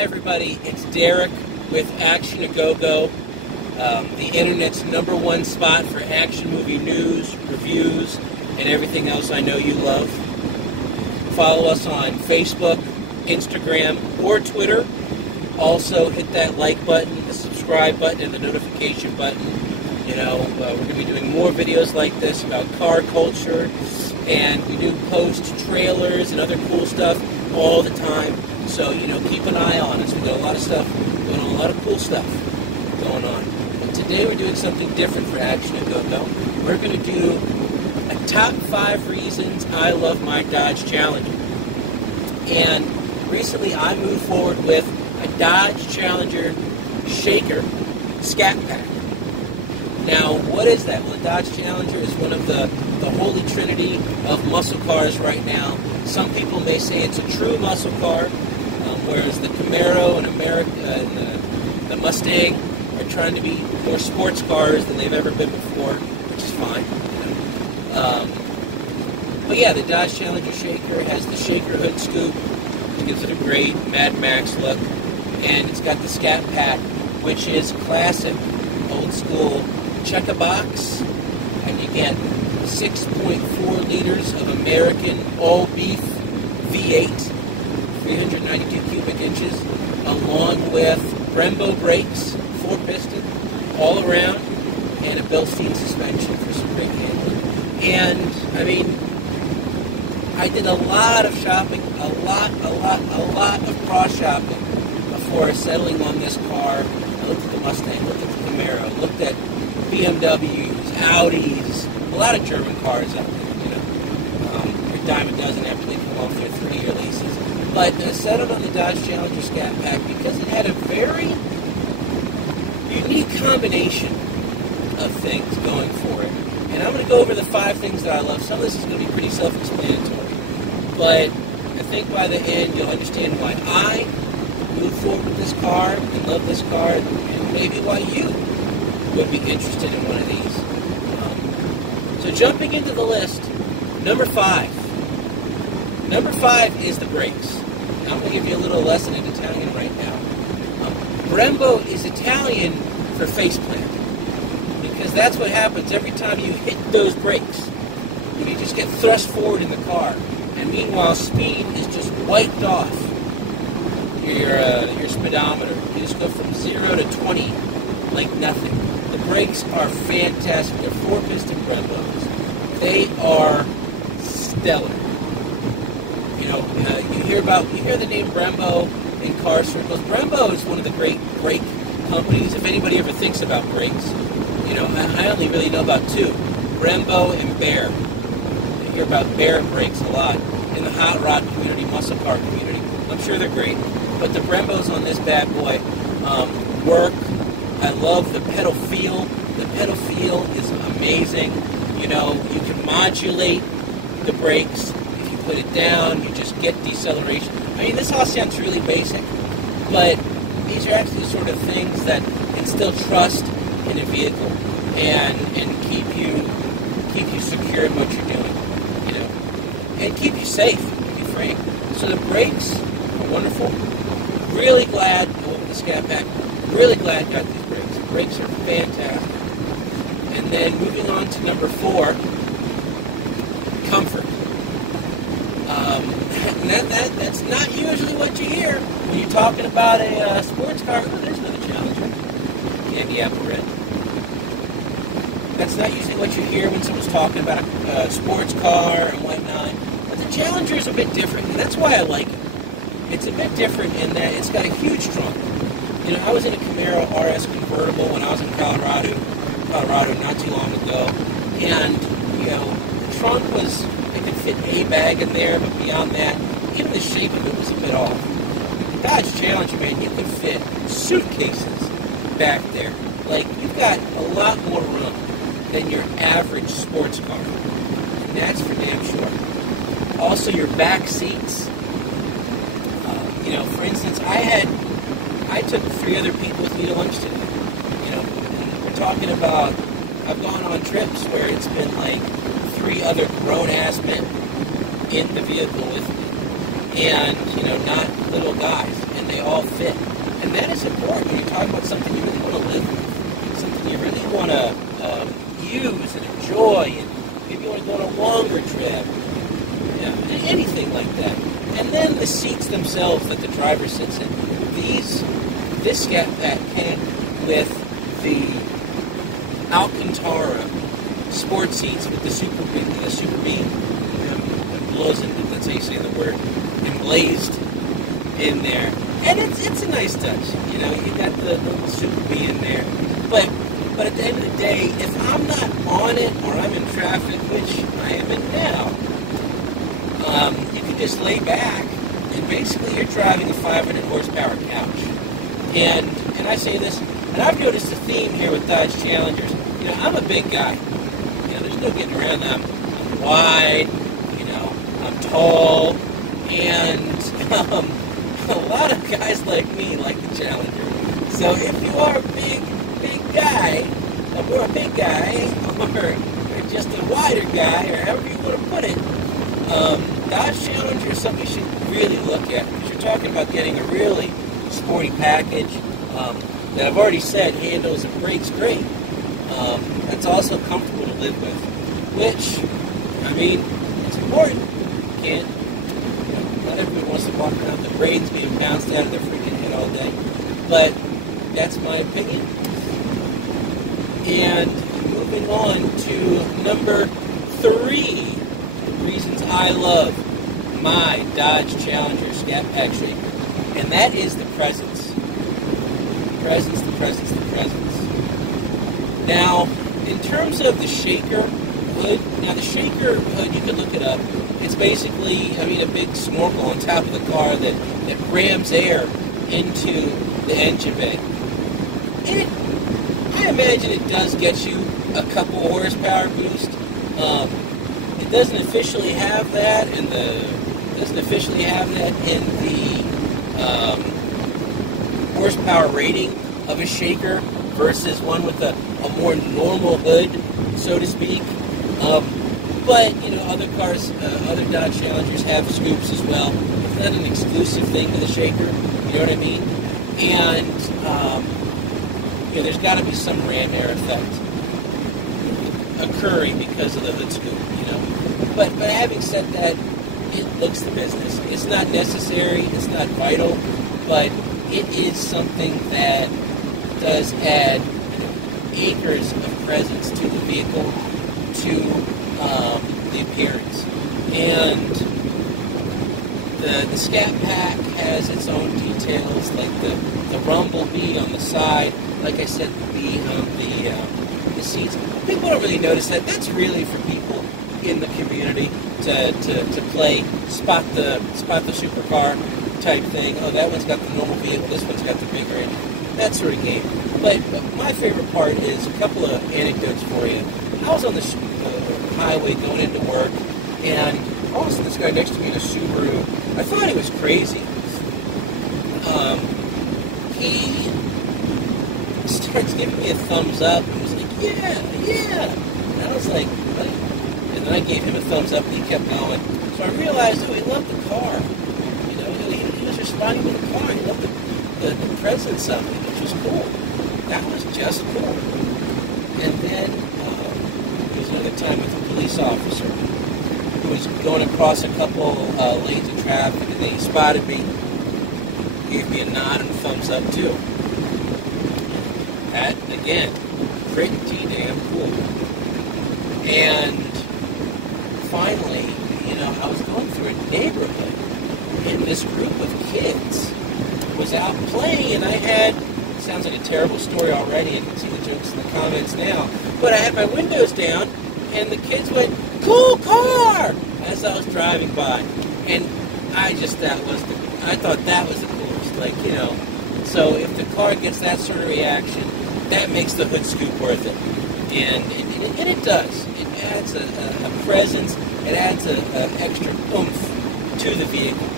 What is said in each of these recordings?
Hi everybody, it's Derek with Action A Go Go, the internet's #1 spot for action movie news, reviews, and everything else I know you love. Follow us on Facebook, Instagram, or Twitter. Also hit that like button, the subscribe button, and the notification button. You know, we're going to be doing more videos like this about car culture, and we do post trailers and other cool stuff all the time. So, you know, keep an eye on us. We've got a lot of stuff going on, a lot of cool stuff going on. And today we're doing something different for Action A Go Go. We're going to do a top 5 reasons I love my Dodge Challenger. And recently I moved forward with a Dodge Challenger Shaker Scat Pack. Now, what is that? Well, the Dodge Challenger is one of the holy trinity of muscle cars right now. Some people may say it's a true muscle car, whereas the Camaro and the Mustang are trying to be more sports cars than they've ever been before, which is fine. But yeah, the Dodge Challenger Shaker has the Shaker hood scoop, which gives it a great Mad Max look, and it's got the Scat Pack, which is classic, old school. Check a box, and you get 6.4 liters of American all-beef V8, 392 cubic inches, along with Brembo brakes, 4-piston, all around, and a Bilstein suspension for some great handling. And, I mean, I did a lot of shopping, a lot of cross-shopping before settling on this car. I looked at the Mustang, looked at the Camaro, looked at BMWs, Audis, a lot of German cars out there, you know. A dime a dozen after they come off their 3-year leases. But I settled on the Dodge Challenger Scat Pack because it had a very unique combination of things going for it. And I'm going to go over the 5 things that I love. Some of this is going to be pretty self-explanatory. But I think by the end you'll understand why I moved forward with this car and love this car, and maybe why you would be interested in one of these. So jumping into the list, number 5. Number 5 is the brakes. Now, I'm going to give you a little lesson in Italian right now. Brembo is Italian for faceplant, because that's what happens every time you hit those brakes. You just get thrust forward in the car, and meanwhile speed is just wiped off your speedometer. You just go from 0 to 20 like nothing. The brakes are fantastic. They're 4-piston Brembos. They are stellar. You know, you hear the name Brembo in car circles. Brembo is one of the great brake companies. If anybody ever thinks about brakes, you know, I only really know about 2, Brembo and Bear. You hear about Bear brakes a lot in the hot rod community, muscle car community. I'm sure they're great, but the Brembos on this bad boy work. I love the pedal feel. The pedal feel is amazing. You know, you can modulate the brakes. If you put it down, you just get deceleration. I mean, this all sounds really basic, but these are actually the sort of things that instill trust in a vehicle and keep you secure in what you're doing, you know, and keep you safe, to be frank. So the brakes are wonderful. Really glad I went with the Scat Pack. Really glad I got these brakes. The brakes are fantastic. And then moving on to number 4, comfort. That's not usually what you hear when you're talking about a sports car. Oh, there's another Challenger. Candy apple red. That's not usually what you hear when someone's talking about a sports car and whatnot. But the Challenger is a bit different, and that's why I like it. It's a bit different in that it's got a huge trunk. You know, I was in a Camaro RS convertible when I was in Colorado not too long ago, and, you know, the trunk was, it could fit a bag in there, but beyond that, even the shape of it was a bit off. The Dodge Challenger, man, you could fit suitcases back there. Like, you've got a lot more room than your average sports car, and that's for damn sure. Also, your back seats. You know, for instance, I took 3 other people with me to lunch today. You know, and we're talking about, I've gone on trips where it's been like 3 other grown-ass men in the vehicle with me. And, you know, not little guys. And they all all fit. And that is important when you're talking about something you really want to live with, something you really want to use and enjoy, and maybe you want to go on a longer trip, anything like that. And then the seats themselves that the driver sits in. This Scat Pack came with the Alcantara sport seats with the Super Beam, that's how you say the word, emblazed in there. And it's a nice touch. You got the Super B in there. But at the end of the day, if I'm not on it or I'm in traffic, which I am in now, you can just lay back and basically you're driving a 500 horsepower couch. And I say this, and I've noticed a theme here with Dodge Challengers. I'm a big guy. There's no getting around that. I'm wide, I'm tall, and a lot of guys like me like the Challenger. So if you are a big guy, or a big guy, or just a wider guy, or however you want to put it, Dodge Challenger is something you should really look at, because you're talking about getting a really sporty package that I've already said handles and brakes great. That's also comfortable to live with, which, it's important. You can't, not everybody wants to walk around with the brains being bounced out of their freaking head all day, but that's my opinion. And moving on to number 3 reasons I love my Dodge Challenger Scat Pack Shaker, and that is the presence. The presence. Now, in terms of the shaker hood, the shaker hood, you can look it up. It's basically, a big snorkel on top of the car that rams air into the engine bay. I imagine it does get you a couple horsepower boost. It doesn't officially have that in the horsepower rating of a shaker versus one with a more normal hood, so to speak. But other cars, other Dodge Challengers have scoops as well. It's not an exclusive thing to the shaker. You know what I mean? And there's got to be some ram air effect occurring because of the hood scoop. But having said that, it looks the business. It's not necessary. It's not vital, but it is something that does add acres of presence to the vehicle, to the appearance. And the Scat Pack has its own details, like the rumble bee on the side. Like I said, the bee on the seats. People don't really notice that. That's really for people in the community to play spot the supercar type thing. Oh, that one's got the normal vehicle, this one's got the bigger engine. That sort of game. But my favorite part is a couple of anecdotes for you. I was on the highway going into work, and all of a sudden this guy next to me in a Subaru, I thought he was crazy. He starts giving me a thumbs up, and was like, yeah. And I was like, what? And then I gave him a thumbs up, and he kept going. So I realized, he loved the car. He was responding to the car. He loved the presence of it, which was cool. That was just cool. And then there was another time with a police officer who was going across a couple lanes of traffic, and then he spotted me, gave me a nod and a thumbs up too. That, again, pretty damn cool. And finally, I was going through a neighborhood, and this group of kids was out playing, and I had, sounds like a terrible story already, I can see the jokes in the comments now, but I had my windows down, and the kids went, "Cool car!" as I was driving by. And I thought that was the coolest. So if the car gets that sort of reaction, that makes the hood scoop worth it. And it does. It adds a presence, it adds an extra oomph to the vehicle.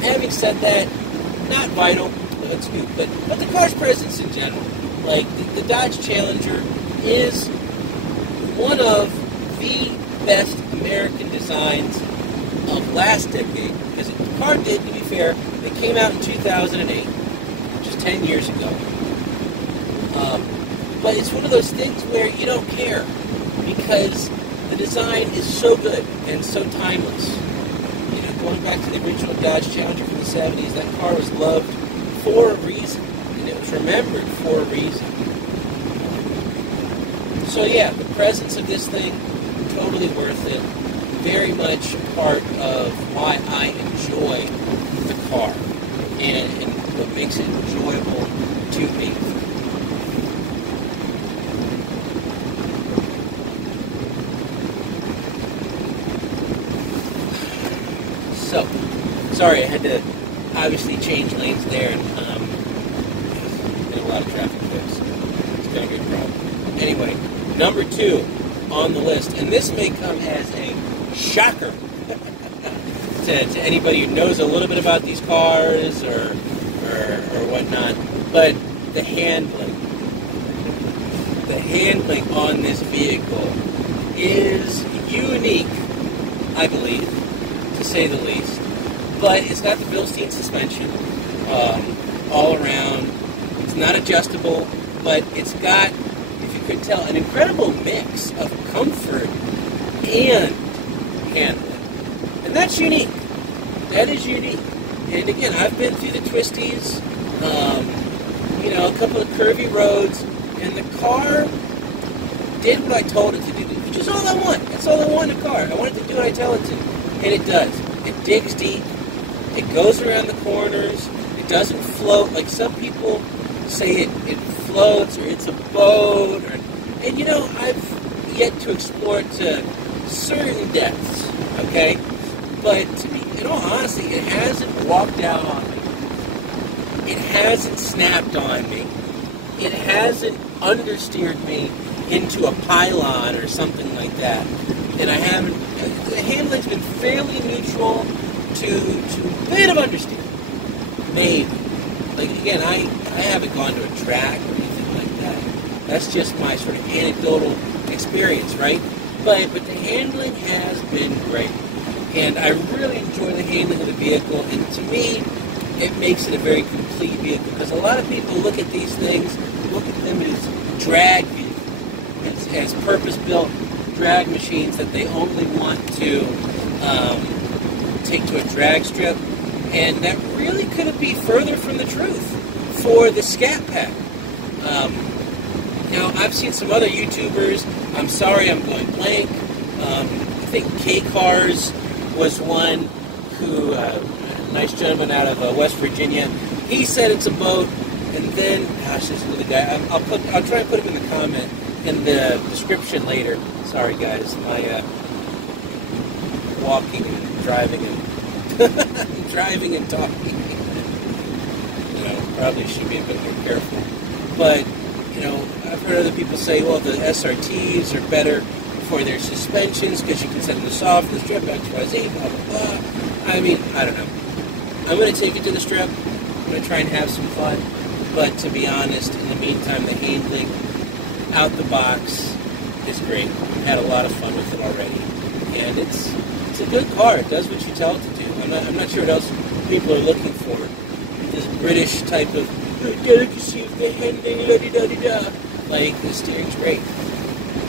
Having said that, not vital, the hood scoop, but the car's presence in general. Like, the Dodge Challenger is one of the best American designs of last decade, because the car did, to be fair, it came out in 2008, which is 10 years ago. But it's one of those things where you don't care, because the design is so good and so timeless. You know, going back to the original Dodge Challenger from the 70s, that car was loved for a reason, and it was remembered for a reason. So yeah, the presence of this thing, totally worth it. Very much part of why I enjoy the car and what makes it enjoyable to me. So, sorry, I had to obviously change lanes there, and there's been a lot of traffic there, so it's been a good problem. Anyway, number 2 on the list, and this may come as a shocker to anybody who knows a little bit about these cars or whatnot, but the handling on this vehicle is unique, I believe, to say the least. But it's got the Bilstein suspension all around. It's not adjustable, but it's got, if you could tell, an incredible mix of comfort and handling. And that's unique. That is unique. And again, I've been through the twisties, a couple of curvy roads, and the car did what I told it to do, which is all I want. That's all I want in a car. I want it to do what I tell it to. And it does. It digs deep. It goes around the corners. It doesn't float like some people say it floats or it's a boat. And I've yet to explore it to certain depths, okay? But to me, in all honesty, it hasn't walked out on me. It hasn't snapped on me. It hasn't understeered me into a pylon or something like that. And I haven't. The handling's been fairly neutral to a bit of understeer. Maybe. Like, again, I haven't gone to a track or anything like that. That's just my sort of anecdotal experience, right? But the handling has been great. And I really enjoy the handling of the vehicle. And to me, it makes it a very complete vehicle. Because a lot of people look at these things, look at them as drag vehicles, as purpose-built drag machines that they only want to take to a drag strip, and that really couldn't be further from the truth for the Scat Pack. Now, I've seen some other YouTubers. I'm sorry, I'm going blank. I think K-Cars was one who, a nice gentleman out of West Virginia. He said it's a boat, and then, gosh, this is the guy. I'll try and put him in the comment in the description later. Sorry, guys, my walking and driving and driving and talking. Probably should be a bit more careful. But I've heard other people say, well, the SRTs are better for their suspensions because you can set them to soft, the strip, XYZ, blah blah blah. I mean, I don't know. I'm going to take it to the strip. I'm going to try and have some fun. But to be honest, in the meantime, the handling out the box is great. I've had a lot of fun with it already. And it's a good car. It does what you tell it to do. I'm not sure what else people are looking for. This British type of delicacy of the handling, la-di-da-di-da. Like, the steering's great.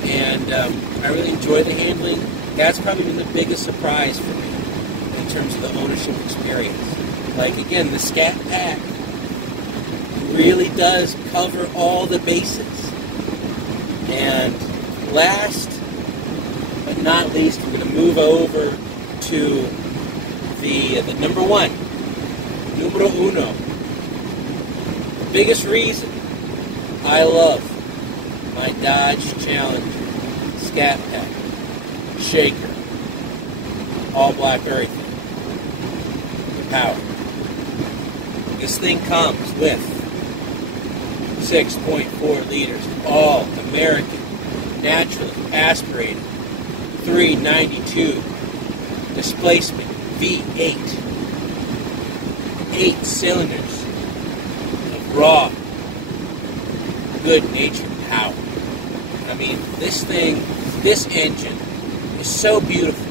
And I really enjoy the handling. That's probably been the biggest surprise for me in terms of the ownership experience. Like, again, the Scat Pack really does cover all the bases. And last but not least, we're going to move over to the number one, numero uno. The biggest reason I love my Dodge Challenger Scat Pack Shaker, all black everything, the power. This thing comes with 6.4 liters, all American, naturally aspirated, 392 displacement, V8, 8 cylinders of raw, good-natured power. I mean, this engine is so beautiful.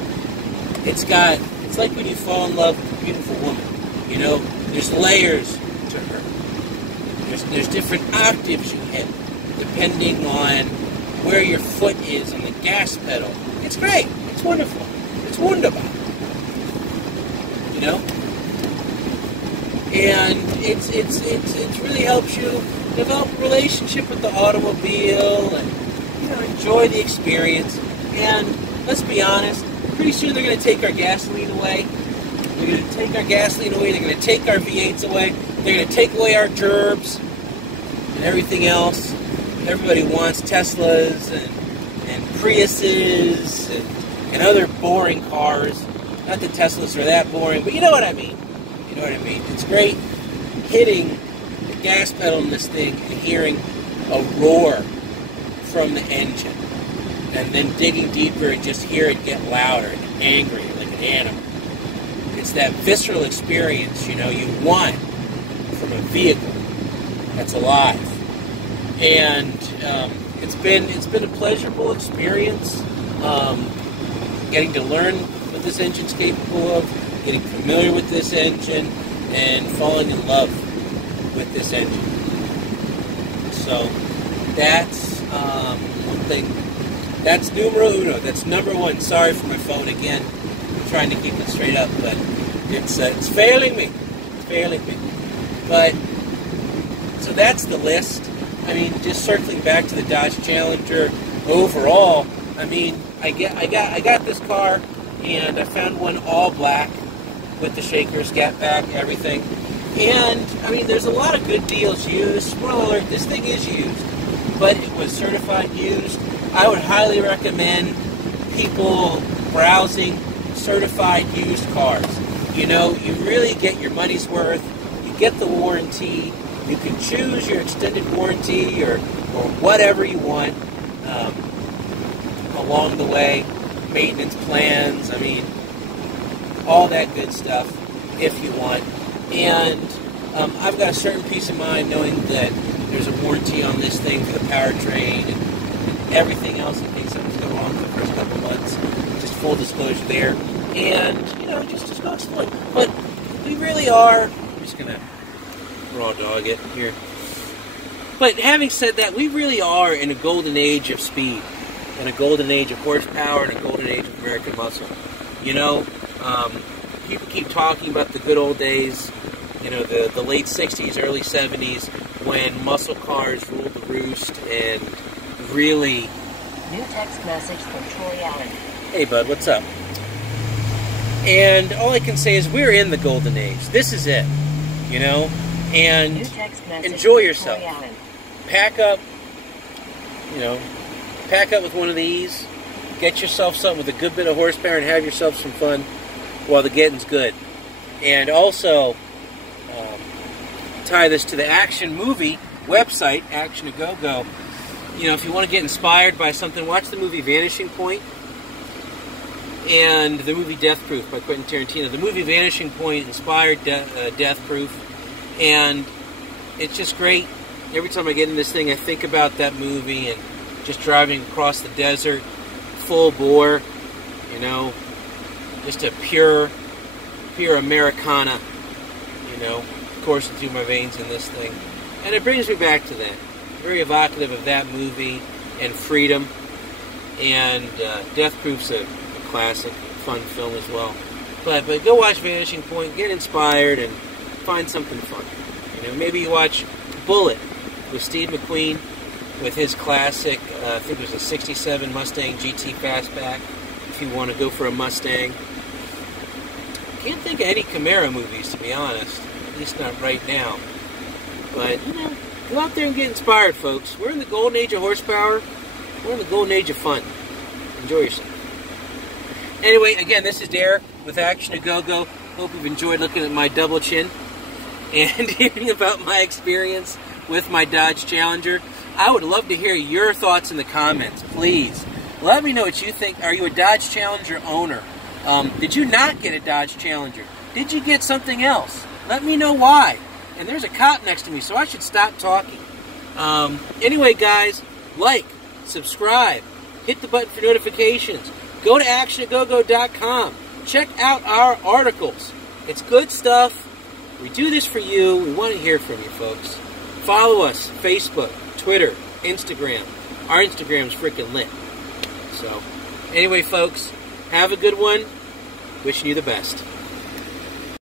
It's got It's like when you fall in love with a beautiful woman. You know, there's layers to her. There's different octaves you hit, depending on where your foot is on the gas pedal. It's great. It's wonderful. It's wonderful. You know? And it really helps you develop a relationship with the automobile and, you know, enjoy the experience. And let's be honest, pretty soon they're going to take our gasoline away. They're going to take our gasoline away. They're going to take our V8s away. They're going to take away our gerbs and everything else. Everybody wants Teslas and Priuses and other boring cars. Not that Teslas are that boring, but you know what I mean. You know what I mean. It's great hitting the gas pedal in this thing and hearing a roar from the engine. And then digging deeper and just hear it get louder and angry like an animal. It's that visceral experience, you know, you want from a vehicle that's alive. And it's been a pleasurable experience, getting to learn what this engine's capable of, getting familiar with this engine, and falling in love with this engine. So that's one thing. That's numero uno. That's number one. Sorry for my phone again. I'm trying to keep it straight up, but it's failing me. It's failing me. But so that's the list. I mean, just circling back to the Dodge Challenger overall. I mean, I got this car, and I found one all black with the shaker, scat back, everything. And I mean, there's a lot of good deals used. Spoiler alert: this thing is used, but it was certified used. I would highly recommend people browsing certified used cars. You know, you really get your money's worth. You get the warranty. You can choose your extended warranty or whatever you want along the way. Maintenance plans, I mean, all that good stuff if you want. And I've got a certain peace of mind knowing that there's a warranty on this thing for the powertrain and everything else in case something's going wrong for the first couple months. Just full disclosure there. And, you know, just go explore. But we really are, I'm just going to raw dog it here. But having said that, we really are in a golden age of speed, and a golden age of horsepower, and a golden age of American muscle. You know, people keep talking about the good old days, you know, the late 60s, early 70s, when muscle cars ruled the roost and really... New text message from Troy Allen. Hey, bud, what's up? And all I can say is we're in the golden age. This is it, you know? And enjoy yourself. Pack up, you know, pack up with one of these. Get yourself something with a good bit of horsepower and have yourself some fun while the getting's good. And also, tie this to the Action Movie website, Action A Go Go. You know, if you want to get inspired by something, watch the movie Vanishing Point and the movie Death Proof by Quentin Tarantino. The movie Vanishing Point inspired Death Proof. And it's just great. Every time I get in this thing, I think about that movie and just driving across the desert, full bore, you know, just a pure Americana, you know, coursing through my veins in this thing. And it brings me back to that. Very evocative of that movie and freedom. And Death Proof's a classic, fun film as well. But go watch Vanishing Point, get inspired, and find something fun. You know, maybe you watch Bullet with Steve McQueen with his classic, I think it was a 67 Mustang GT Fastback, if you want to go for a Mustang. Can't think of any Camaro movies, to be honest. At least not right now. But, you know, go out there and get inspired, folks. We're in the golden age of horsepower. We're in the golden age of fun. Enjoy yourself. Anyway, again, this is Derek with Action A Go Go. Hope you've enjoyed looking at my double chin and hearing about my experience with my Dodge Challenger. I would love to hear your thoughts in the comments, please. Let me know what you think. Are you a Dodge Challenger owner? Did you not get a Dodge Challenger? Did you get something else? Let me know why. And there's a cop next to me, so I should stop talking. Anyway, guys, like, subscribe, hit the button for notifications. Go to actionagogo.com. check out our articles. It's good stuff. We do this for you. We want to hear from you, folks. Follow us, Facebook, Twitter, Instagram. Our Instagram's freaking lit. So, anyway, folks, have a good one. Wishing you the best.